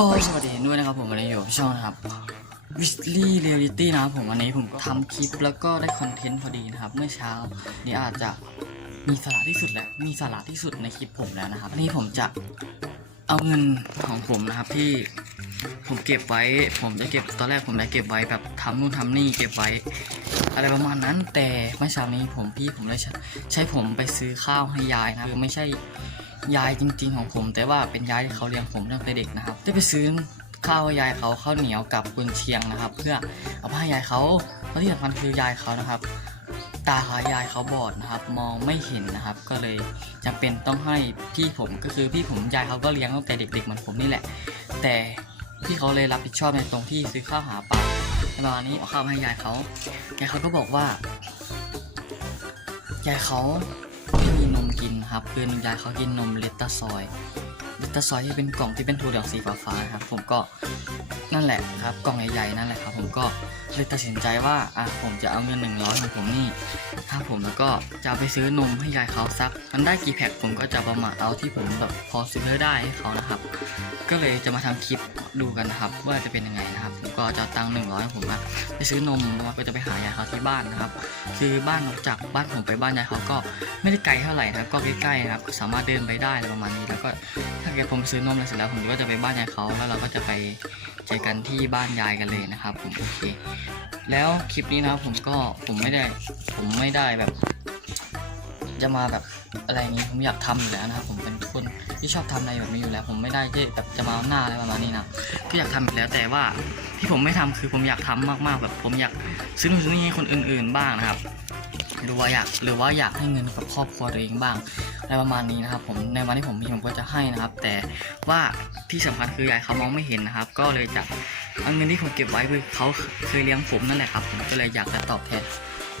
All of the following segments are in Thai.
ก็สวัสดีด้วยนะครับผมวันนี้อยู่กับช่องนะครับวิสลี่เรียลิตี้นะครับผมวันนี้ผมก็ทำคลิปแล้วก็ได้คอนเทนต์พอดีนะครับ เมื่อเช้านี่อาจจะมีสาระที่สุดแหละมีสาระที่สุดในคลิปผมแล้วนะครับนี่ผมจะเอาเงินของผมนะครับที่ ผมเก็บไว้ ผมจะเก็บตอนแรกผมได้เก็บไว้แบบทำนู่นทำนี่เก็บไว้ อะไรประมาณนั้น แต่เมื่อเช้านี้ผมพี่ผมได้ใช้ใช้ผมไปซื้อข้าวให้ยายนะคือไม่ใช่ยายจริง ๆ ของผม แต่ว่าเป็นยายที่เขาเลี้ยงผมตั้งแต่เด็กนะครับได้ไปซื้อข้าวให้ยายเขาข้าวเหนียวกับกุนเชียงนะครับ เพื่อเอาไปให้ยายเขาเพราะที่สำคัญคือยายเขานะครับตาขายายเขาบอดนะครับ มองไม่เห็นนะครับ ก็เลยจำเป็นต้องให้พี่ผมก็คือพี่ผมยายเขาก็เลี้ยงตั้งแต่เด็กๆเหมือนผมนี่แหละ แต่ พี่เขาเลยรับผิดชอบในตรงที่ซื้อข้าวหาปลาในประมาณนี้เอาข้าวมาให้ยายเขายายเขาก็บอกว่ายายเขาไม่มีนมกินครับคือยายเขากินนมเลตตาซอย ตตาซอยที่เป็นกล่องที่เป็นถั่วเหลืองสีฟ้าๆครับ ผมก็นั่นแหละครับ กล่องใหญ่ๆนั่นแหละครับ ผมก็เลยตัดสินใจว่าอะผมจะเอาเงิน 100ของผมนี่ครับผมแล้วก็จะไปซื้อนมให้ยายเขาซัก มันได้กี่แพ็คผมก็จะประมาณเอาที่ผมแบบพอซื้อได้ให้เขานะครับ ก็เลยจะมาทำคลิปดูกันนะครับ ว่าจะเป็นยังไงนะครับ ผมก็จะตังค์หนึ่งร้อยผมอะไปซื้อนมแล้วก็จะไปหายายเขาที่บ้านนะครับ คือบ้านจากบ้านผมไปบ้านยายเขาก็ไม่ได้ไกลเท่าไหร่นะครับ ก็ใกล้ๆนะครับสามารถเดินไปได้ประมาณนี้แล้วก็ เกิดผมซื้อนมอะไรเสร็จแล้วผมก็จะไปบ้านยายเขาแล้วเราก็จะไปเจอกันที่บ้านยายกันเลยนะครับ ผมโอเค แล้วคลิปนี้นะครับผมก็ผมไม่ได้ผมไม่ได้แบบ จะมาแบบอะไรอย่างนี้ผมอยากทำอยู่แล้วนะครับผมเป็นคนที่ชอบทำอะไรแบบนี้อยู่แล้ว ผมไม่ได้ที่แบบจะมาเอาหน้าอะไรประมาณนี้นะก็อยากทำอยู่แล้วแต่ว่าที่ผมไม่ทำคือผมอยากทำมากๆ แบบผมอยากซื้อนู่นซื้อนี่ให้คนอื่น ๆ บ้างนะครับ หรือว่าอยากหรือว่าอยากให้เงินกับครอบครัวตัวเองบ้างอะไรประมาณนี้นะครับ ผมในวันที่ผมมีผมก็จะให้นะครับ แต่ว่าที่สำคัญคือยายเขามองไม่เห็นนะครับ ก็เลยจะเอาเงินที่ผมเก็บไว้คือเขาเคยเลี้ยงผมนั่นแหละครับผมก็เลยอยากจะตอบแทน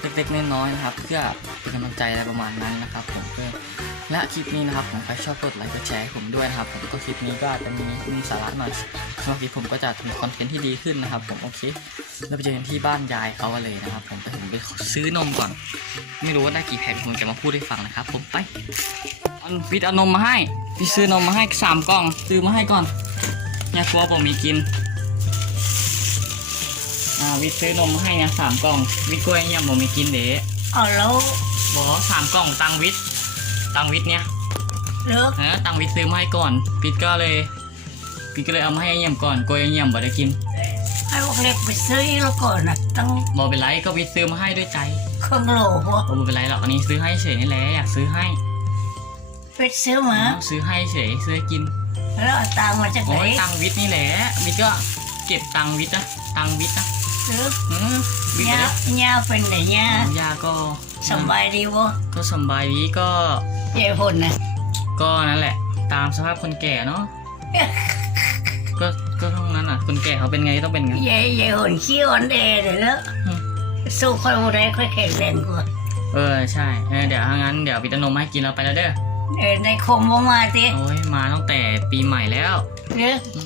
เล็กๆน้อยๆนะครับ เพื่อเป็นกำลังใจอะไรประมาณนั้นนะครับ ผมเพื่อและคลิปนี้นะครับผมใครชอบกดไลค์กดแชร์ให้ผมด้วยนะครับ ผมก็คลิปนี้ก็อาจจะมีมีสาระหน่อยสำหรับคลิปผมก็จะมีคอนเทนต์ที่ดีขึ้นนะครับ ผมโอเคเราไปเจอกันที่บ้านยายเขาเลยนะครับ ผมแต่ผมไปซื้อนมก่อน ไม่รู้ว่าได้กี่แพ็คผมจะมาพูดให้ฟังนะครับ ผมไปอันฟิตเอานมมาให้พี่ซื้อนมมาให้สามกล่อง ซื้อมาให้ก่อนอยากกลัวผมมีกิน อ่าวิทย์ซื้อนมมาให้เนี่ยสามกล่อง วิทย์กล้วยยังผมมีกินเด๋เอาแล้วบอกสามกล่องตังวิทย์ตังวิทย์เนี่ยเลิกนะตังวิทย์ซื้อมาให้ก่อนวิทย์ก็เลยวิทย์ก็เลยเอามาให้ไอ้เยี่ยมก่อนกล้วยไอ้เยี่ยมบ่ได้กินให้พวกเล็กไปซื้อแล้วก่อนนะตั้งบอกเป็นไรก็วิทย์ซื้อมาให้ด้วยใจเครื่องโหลวะโอ้ไม่เป็นไรหรอกอันนี้ซื้อให้เฉยนี่แหละอยากซื้อให้ไปซื้อมาซื้อให้เฉยซื้อให้กินแล้วเอาตังค์มาจากไหนโอ้ยตังวิทย์นี่แหละวิทย์ก็เก็บตังวิทย์นะตังวิทย์นะ ซื้ออืมวิทย์เนี่ยนะเนี่ยเป็นไหนเนี่ยยาก็สบายดีวะก็สบายดีก็ยายพลนะก็นั่นแหละ ตามสภาพคนแก่เนาะก็ก็ต้องนั้นอะ คนแก่เขาเป็นไงต้องเป็นงั้นยายยายพลขี้อ่อนแอเลยแล้วอืมสู้ค่อยบ่ได้ค่อยแข็งแรงกว่าเออใช่เออเดี๋ยวถ้างั้นเดี๋ยววิทย์เอานมมาให้กินเราไปแล้วเด้อเออในคมบ่มาติโอ้ยมาตั้งแต่ปีใหม่แล้วเลิกอื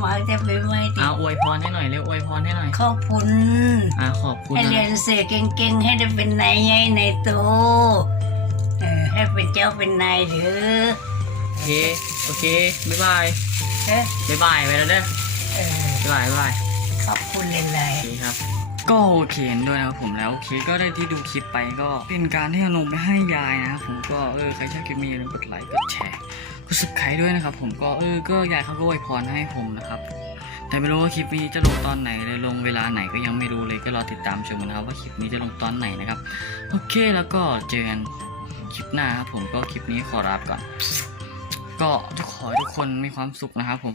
มมาจะไปไม่ติเอาอวยพรให้หน่อยเร็วอวยพรให้หน่อยขอบคุณ อ่าขอบคุณให้เรียนะนเสือเก่งๆ ให้ได้เป็นนายใหญ่ในโตเออให้เป็นเจ้าเป็นนายเด้อโอเคโอเคบ๊ายบายเอ๊ะบ๊ายบายไปแล้วเด้อเออบ๊ายบายบ๊ายบาย ขอบคุณเลยเลโอยเคครับก็โอเคด้วยนะครับผมแล้วโอเคก็ได้ที่ดูคลิปไปก็เป็นการที่เอานมไปให้ยายนะครับผมก็เออใครชอบคลิปนี้อย่าลืมกดไลค์กดแชร์ กดซับสไครต์ด้วยนะครับ ผมก็เออก็ยายเขาก็อวยพรให้ผมนะครับ แต่ไม่รู้ว่าคลิปนี้จะลงตอนไหนเลยลงเวลาไหนก็ยังไม่รู้เลยก็รอติดตามชมนะครับ ว่าคลิปนี้จะลงตอนไหนนะครับ โอเคแล้วก็เจอกันคลิปหน้าครับผมก็คลิปนี้ขอลาไปก่อน ก็จะขอให้ทุกคนมีความสุขนะครับผม